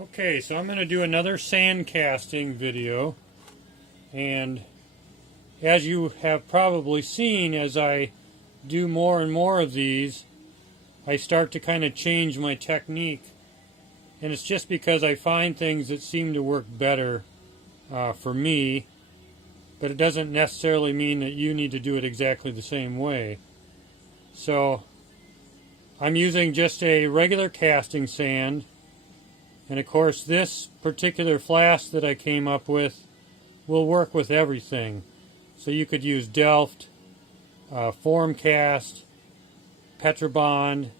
Okay, so I'm going to do another sand casting video, and as you have probably seen, as I do more and more of these, I start to kind of change my technique, and it's just because I find things that seem to work better for me, but it doesn't necessarily mean that you need to do it exactly the same way. So I'm using just a regular casting sand. And of course, this particular flask that I came up with will work with everything. So you could use Delft, Formcast, Petrobond,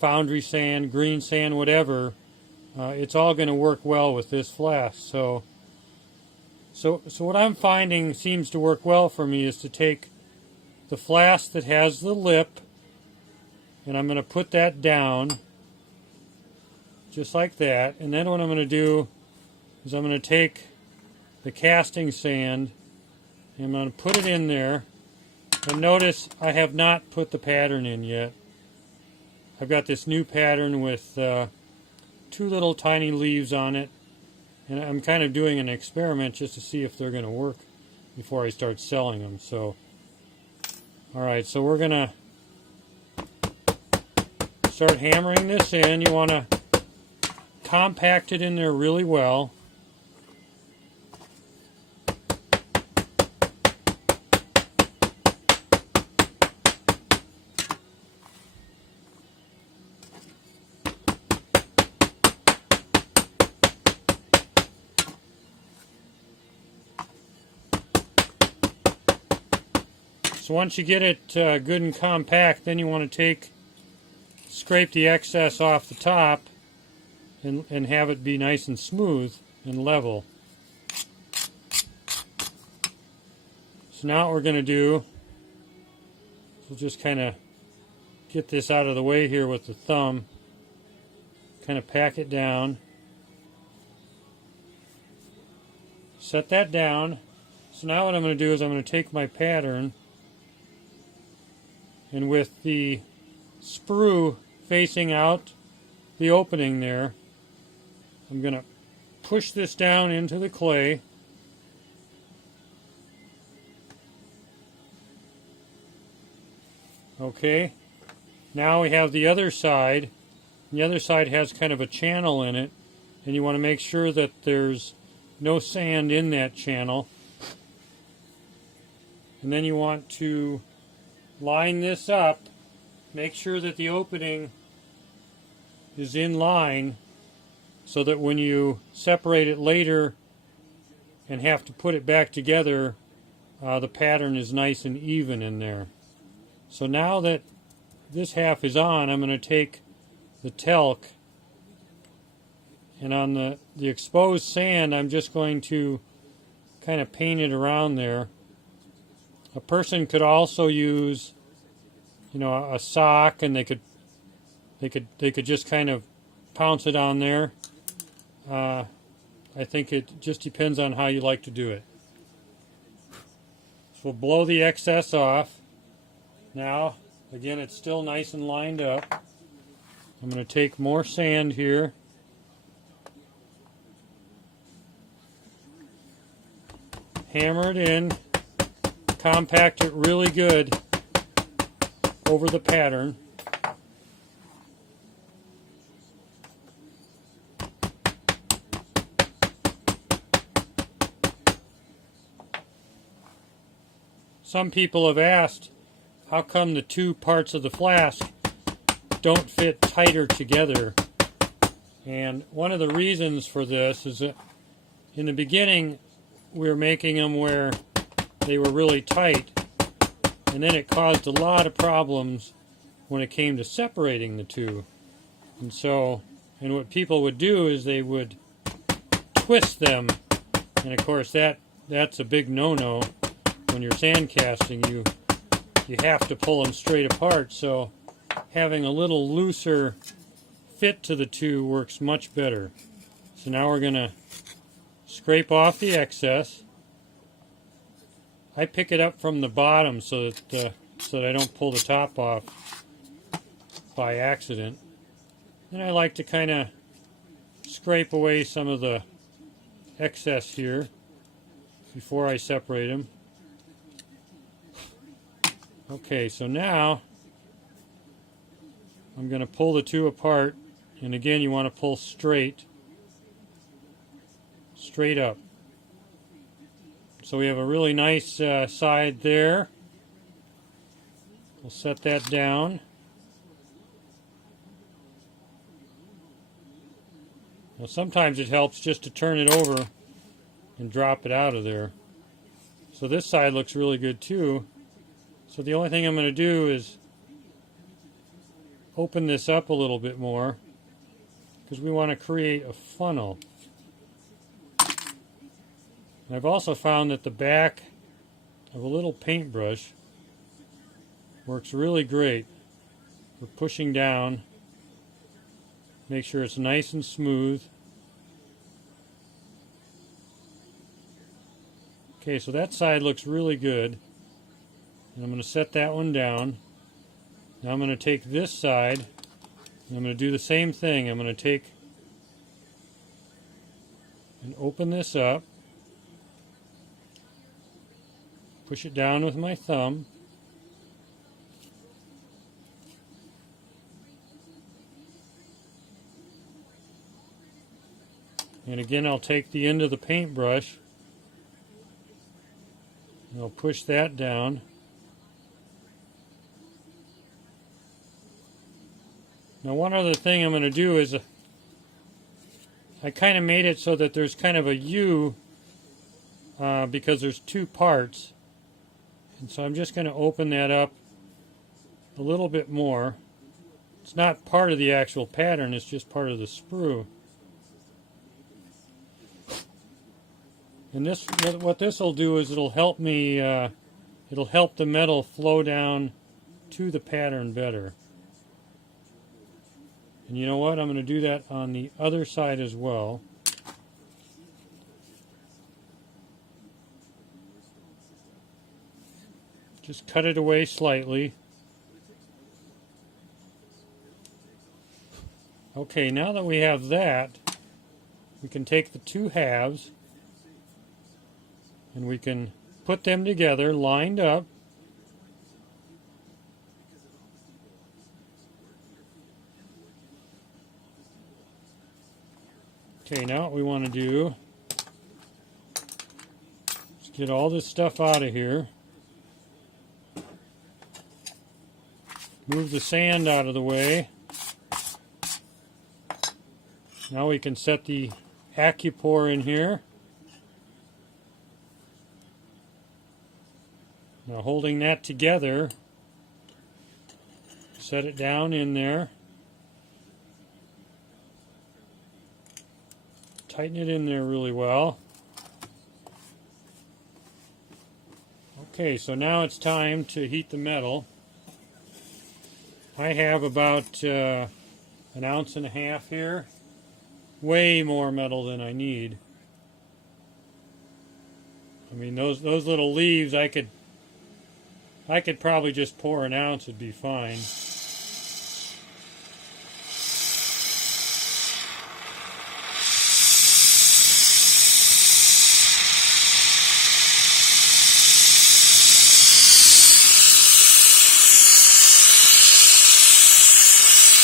Foundry sand, green sand, whatever. It's all going to work well with this flask. So what I'm finding seems to work well for me is to take the flask that has the lip, and I'm going to put that down. Just like that. And then what I'm going to do is I'm going to take the casting sand and I'm going to put it in there. And notice I have not put the pattern in yet. I've got this new pattern with two little tiny leaves on it. And I'm kind of doing an experiment just to see if they're going to work before I start selling them. So, alright, so we're going to start hammering this in. You want to compact it in there really well. So once you get it good and compact, then you want to scrape the excess off the top and have it be nice and smooth and level. So now what we're going to do, we'll just kind of get this out of the way here with the thumb, kind of pack it down, set that down. So now what I'm going to do is I'm going to take my pattern, and with the sprue facing out the opening there, I'm going to push this down into the clay. Okay, now we have the other side. The other side has kind of a channel in it, and you want to make sure that there's no sand in that channel. And then you want to line this up, make sure that the opening is in line, so that when you separate it later and have to put it back together, the pattern is nice and even in there. So now that this half is on, I'm going to take the talc, and on the exposed sand, I'm just going to kind of paint it around there. A person could also use, a sock, and they could just kind of pounce it on there. I think it just depends on how you like to do it. So we'll blow the excess off. Now, again, it's still nice and lined up. I'm going to take more sand here. Hammer it in. Compact it really good over the pattern. Some people have asked, how come the two parts of the flask don't fit tighter together? And one of the reasons for this is that in the beginning we were making them where they were really tight, and then it caused a lot of problems when it came to separating the two. And what people would do is they would twist them, and of course that's a big no-no. When you're sand casting, you have to pull them straight apart, so having a little looser fit to the two works much better. So now we're going to scrape off the excess. I pick it up from the bottom so that I don't pull the top off by accident. Then I like to kind of scrape away some of the excess here before I separate them. Okay, so now I'm going to pull the two apart, and again you want to pull straight up. So we have a really nice side there. We'll set that down. Now sometimes it helps just to turn it over and drop it out of there. So this side looks really good too. So the only thing I'm going to do is open this up a little bit more because we want to create a funnel. And I've also found that the back of a little paintbrush works really great for pushing down. Make sure it's nice and smooth. Okay, so that side looks really good. And I'm going to set that one down. Now I'm going to take this side, and I'm going to do the same thing. I'm going to take and open this up. Push it down with my thumb. And again, I'll take the end of the paintbrush and I'll push that down. Now one other thing I'm going to do is I kind of made it so that there's kind of a U because there's two parts. And so I'm just going to open that up a little bit more. It's not part of the actual pattern, it's just part of the sprue. And this, what this will do is it'll help me, it'll help the metal flow down to the pattern better. And you know what? I'm going to do that on the other side as well. Just cut it away slightly. Okay, now that we have that, we can take the two halves and we can put them together, lined up. Okay, now what we want to do is get all this stuff out of here. Move the sand out of the way. Now we can set the Accupore in here. Now holding that together, set it down in there. Tighten it in there really well. Okay, so now it's time to heat the metal. I have about an ounce and a half here. Way more metal than I need. I mean, those little leaves, I could probably just pour an ounce, it'd be fine.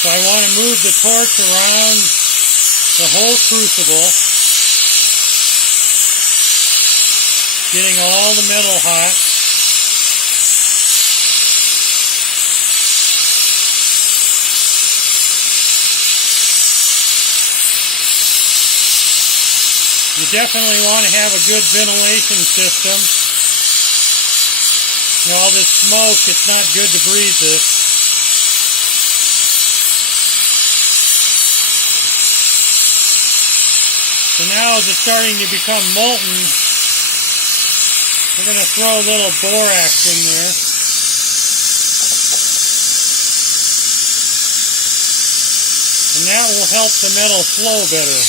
So I want to move the torch around the whole crucible, getting all the metal hot. You definitely want to have a good ventilation system. You know, all this smoke, it's not good to breathe this. So now as it's starting to become molten, we're going to throw a little borax in there. And that will help the metal flow better.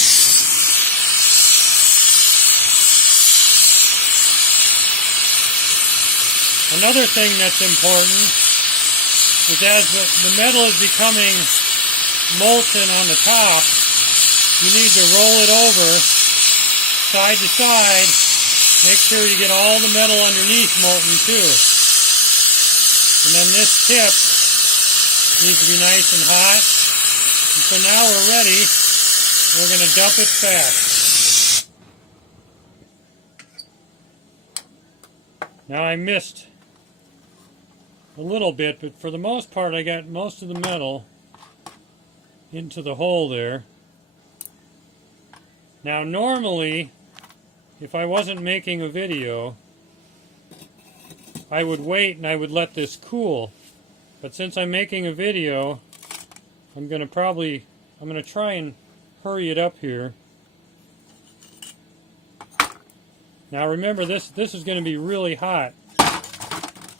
Another thing that's important is as the metal is becoming molten on the top, you need to roll it over side to side. Make sure you get all the metal underneath molten too. And then this tip needs to be nice and hot. And so now we're ready. We're going to dump it fast. Now I missed a little bit, but for the most part I got most of the metal into the hole there. Now normally, if I wasn't making a video, I would wait and I would let this cool. But since I'm making a video, I'm going to try and hurry it up here. Now remember, this is going to be really hot.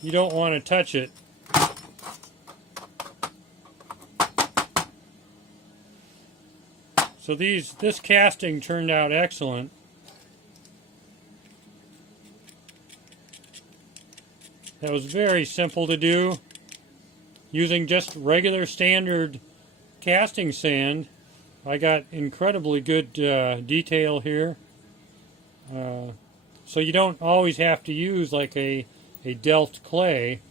You don't want to touch it. So this casting turned out excellent. That was very simple to do, using just regular standard casting sand. I got incredibly good detail here. So you don't always have to use like a Delft clay,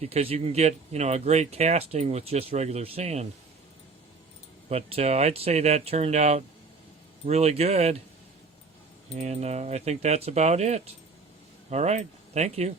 because you can get, a great casting with just regular sand. But I'd say that turned out really good, and I think that's about it. All right, thank you.